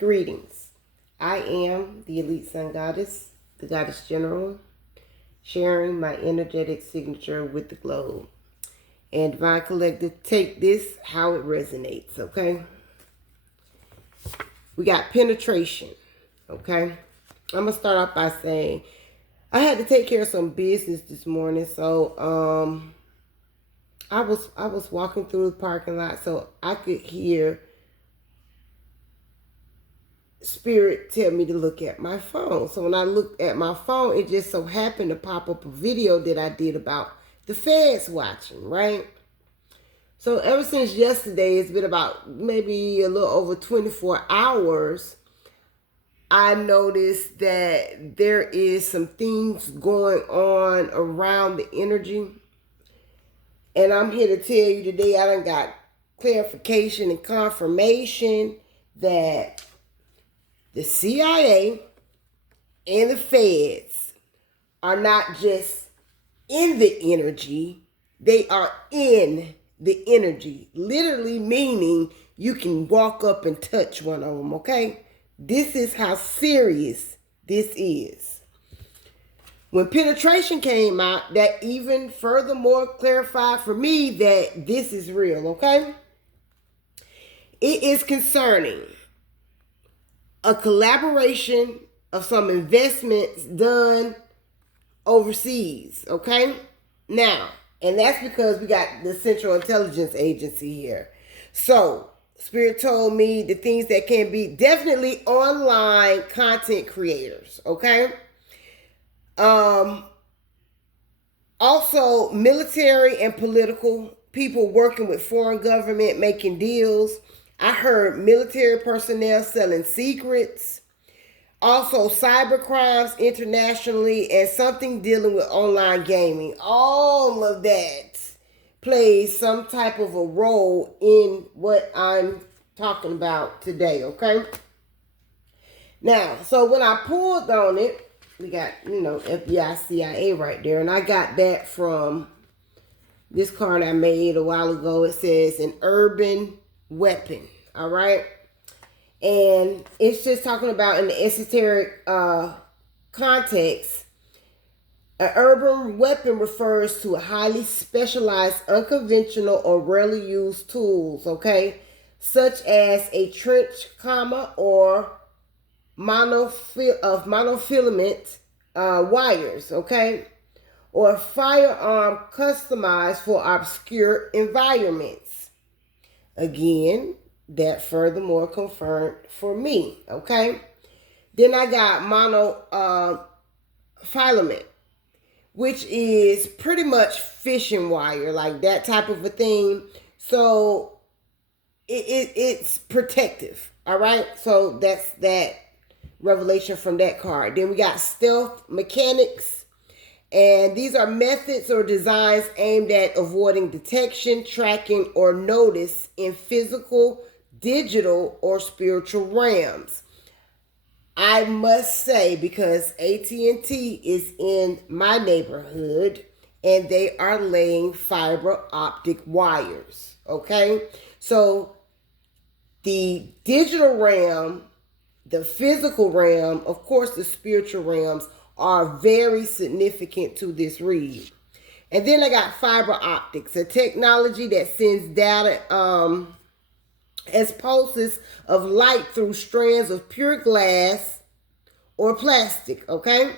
Greetings. I am the Elite Sun Goddess, the Goddess General, sharing my energetic signature with the globe. And Divine Collective, take this how it resonates, okay? We got penetration, okay? I'm going to start off by saying I had to take care of some business this morning, so I was walking through the parking lot so I could hear Spirit tell me to look at my phone. So when I looked at my phone, it just so happened to pop up a video that I did about the feds watching, right? So ever since yesterday, it's been about maybe a little over 24 hours, I noticed that there is some things going on around the energy. And I'm here to tell you today, I done got clarification and confirmation that the CIA and the feds are not just in the energy, they are in the energy. Literally meaning you can walk up and touch one of them, okay? This is how serious this is. When penetration came out, that even furthermore clarified for me that this is real, okay? It is concerning a collaboration of some investments done overseas, okay? Now, and that's because we got the Central Intelligence Agency here. So, Spirit told me the things that can be definitely online content creators, okay? Also, military and political people working with foreign government making deals. I heard military personnel selling secrets. Also, cyber crimes internationally and something dealing with online gaming. All of that plays some type of a role in what I'm talking about today, okay? Now, so when I pulled on it, we got, FBI, CIA right there. And I got that from this card I made a while ago. It says an urban weapon, all right? And it's just talking about in the esoteric context, an urban weapon refers to a highly specialized, unconventional, or rarely used tools, okay? Such as a trench comma or monofilament wires, okay? Or a firearm customized for obscure environments. Again, that furthermore confirmed for me, okay? Then I got monofilament, which is pretty much fishing wire, like that type of a thing. So it's protective, all right? So that's that revelation from that card. Then we got stealth mechanics, and these are methods or designs aimed at avoiding detection, tracking, or notice in physical, digital, or spiritual realms. I must say, because AT&T is in my neighborhood and they are laying fiber optic wires, okay? So the digital realm, the physical realm, of course the spiritual realms are very significant to this read. And then I got fiber optics, a technology that sends data as pulses of light through strands of pure glass or plastic, okay?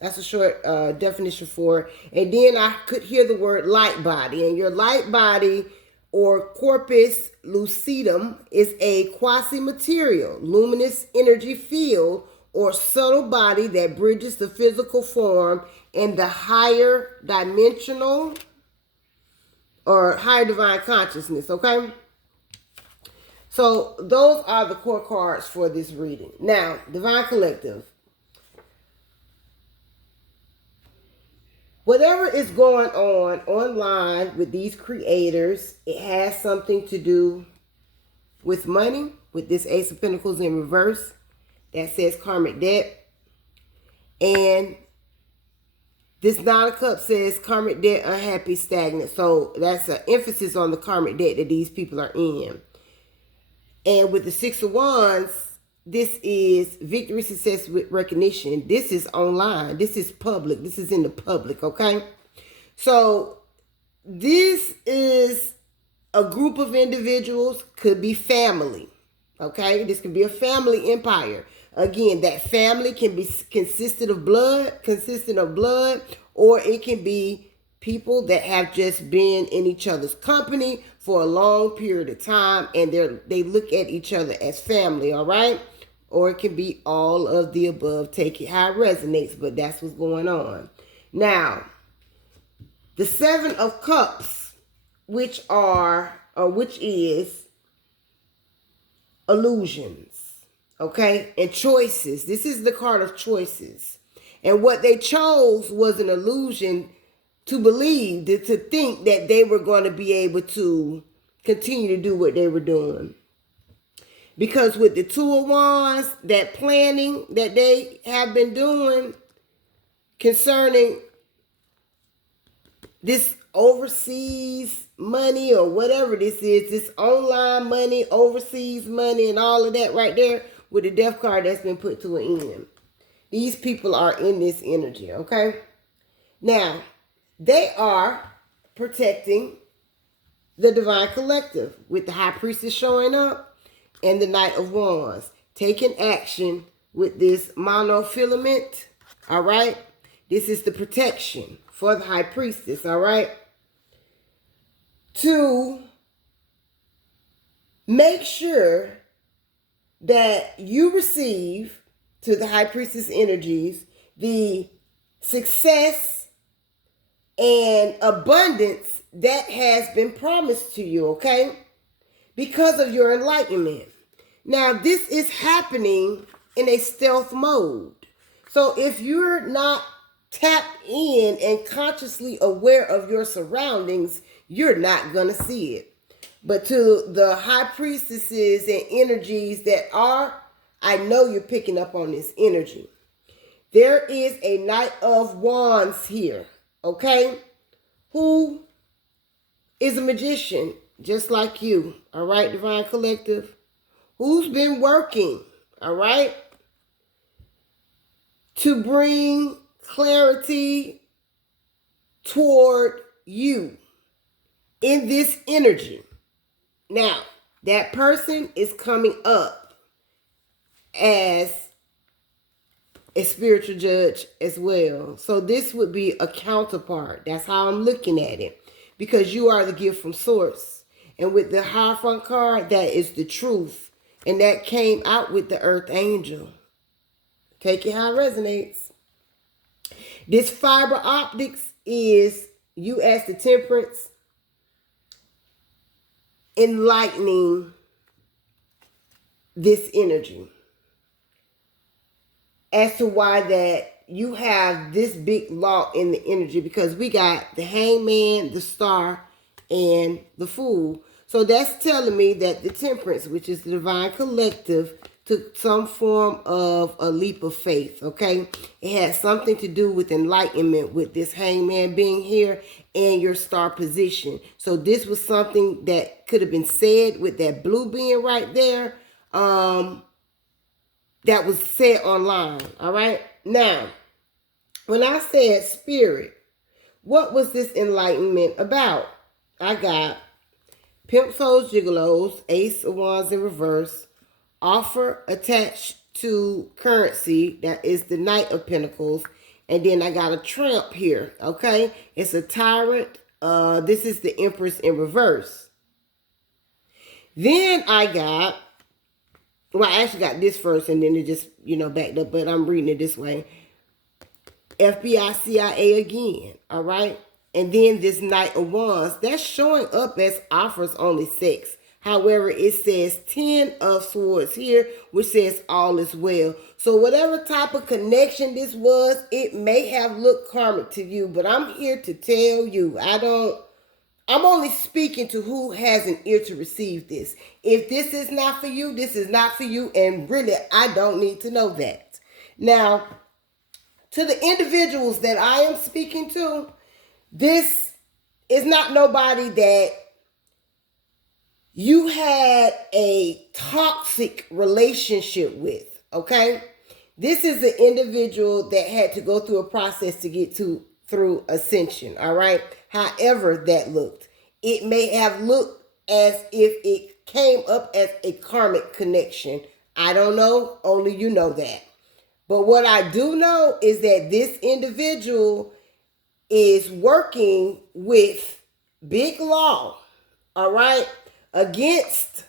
That's a short definition for it. And then I could hear the word light body. And your light body or corpus lucidum is a quasi-material, luminous energy field or subtle body that bridges the physical form and the higher dimensional or higher divine consciousness, okay? So those are the core cards for this reading. Now, Divine Collective. Whatever is going on online with these creators, it has something to do with money, with this Ace of Pentacles in reverse that says karmic debt. And this Nine of Cups says karmic debt, unhappy, stagnant. So that's an emphasis on the karmic debt that these people are in. And with the Six of Wands, this is victory, success with recognition. This is online. This is public. This is in the public, okay? So this is a group of individuals, could be family, okay? This could be a family empire. Again, that family can be consistent of blood, or it can be people that have just been in each other's company for a long period of time, and they look at each other as family, all right? Or it can be all of the above. Take it how it resonates, but that's what's going on. Now, the Seven of Cups, which is illusions, okay, and choices. This is the card of choices, and what they chose was an illusion to believe, to think that they were going to be able to continue to do what they were doing. Because with the Two of Wands, that planning that they have been doing concerning this overseas money or whatever this is, this online money, overseas money, and all of that right there with the Death card, that's been put to an end. These people are in this energy, okay? Now, they are protecting the Divine Collective with the High Priestess showing up and the Knight of Wands, taking action with this monofilament, all right? This is the protection for the High Priestess, all right? To make sure that you receive, to the High Priestess energies, the success and abundance that has been promised to you, okay? Because of your enlightenment. Now, this is happening in a stealth mode. So if you're not tapped in and consciously aware of your surroundings, you're not going to see it. But to the high priestesses and energies that are, I know you're picking up on this energy. There is a Knight of Wands here, okay? Who is a magician, just like you, all right, Divine Collective? Who's been working, all right, to bring clarity toward you in this energy. Now, that person is coming up as a spiritual judge as well. So this would be a counterpart. That's how I'm looking at it. Because you are the gift from source. And with the Hierophant card, that is the truth. And that came out with the Earth Angel. Take it how it resonates. This fiber optics is you as the Temperance enlightening this energy as to why that you have this big lock in the energy, because we got the Hangman, the Star, and the Fool. So that's telling me that the Temperance, which is the Divine Collective, took some form of a leap of faith, okay? It has something to do with enlightenment, with this Hangman being here and your star position. So this was something that could have been said with that blue being right there. That was said online, all right? Now, when I said spirit, what was this enlightenment about? I got Pimp Souls Gigolos, Ace of Wands in reverse, offer attached to currency, that is the Knight of Pentacles, and then I got a Tramp here, okay? It's a Tyrant. This is the Empress in reverse. Then I got, well, I actually got this first, and then it just, backed up, but I'm reading it this way. FBI, CIA again, all right? And then this Knight of Wands, that's showing up as offers only 6. However, it says 10 of Swords here, which says all is well. So whatever type of connection this was, it may have looked karmic to you, but I'm here to tell you, I'm only speaking to who has an ear to receive this. If this is not for you, this is not for you, and really, I don't need to know that. Now, to the individuals that I am speaking to, this is not nobody that you had a toxic relationship with, okay? This is an individual that had to go through a process to get through ascension, all right? However that looked. It may have looked as if it came up as a karmic connection. I don't know, only you know that. But what I do know is that this individual is working with Big Law, all right, against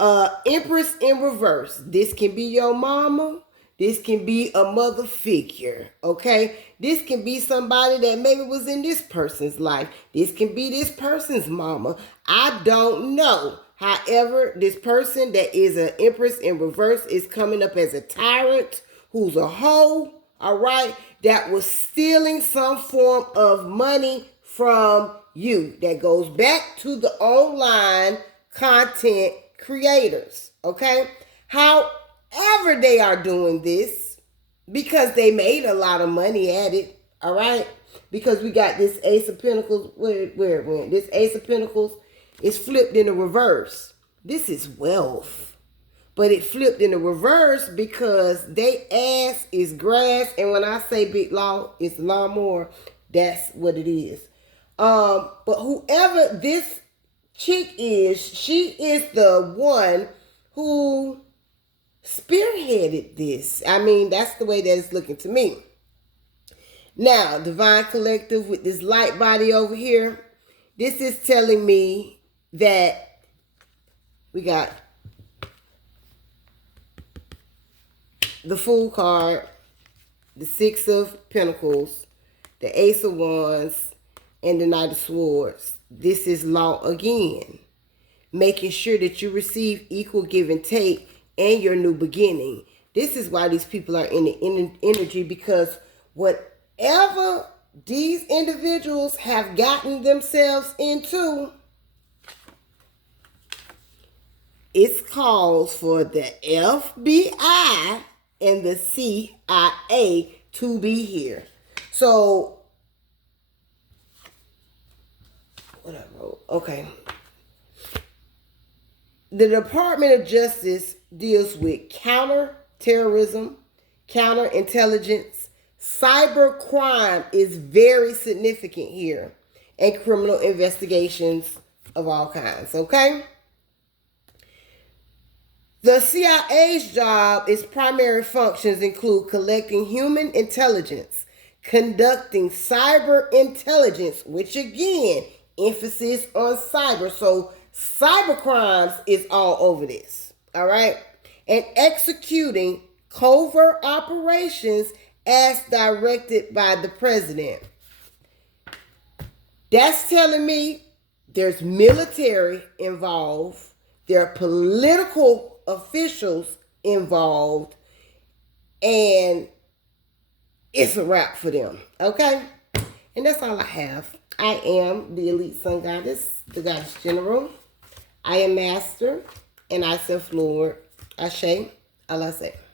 Empress in reverse. This can be your mama. This can be a mother figure, okay? This can be somebody that maybe was in this person's life. This can be this person's mama. I don't know. However, this person that is an Empress in reverse is coming up as a tyrant who's a hoe, all right, that was stealing some form of money from you. That goes back to the online content creators, okay? However they are doing this, because they made a lot of money at it, all right? Because we got this Ace of Pentacles, where it went. This Ace of Pentacles is flipped in the reverse. This is wealth. But it flipped in the reverse because they ass is grass. And when I say Big Law, it's lawnmower. That's what it is. But whoever this chick is, she is the one who spearheaded this. I mean, that's the way that it's looking to me. Now, Divine Collective with this light body over here, this is telling me that we got the Fool card, the Six of Pentacles, the Ace of Wands, and the Knight of Swords. This is law again. Making sure that you receive equal give and take and your new beginning. This is why these people are in the energy, because whatever these individuals have gotten themselves into, it's calls for the FBI and the CIA to be here. So, what I wrote, okay. The Department of Justice deals with counter-terrorism, counter-intelligence. Cyber crime is very significant here, and criminal investigations of all kinds, okay? The CIA's job, its primary functions include collecting human intelligence, conducting cyber intelligence, which again, emphasis on cyber. So cyber crimes is all over this, all right? And executing covert operations as directed by the president. That's telling me there's military involved, there are political officials involved, and it's a wrap for them, okay? And that's all I have. I am the Elite Sun Goddess, the Goddess General. I am Master, and I Self Lord. Ashe, Allah say.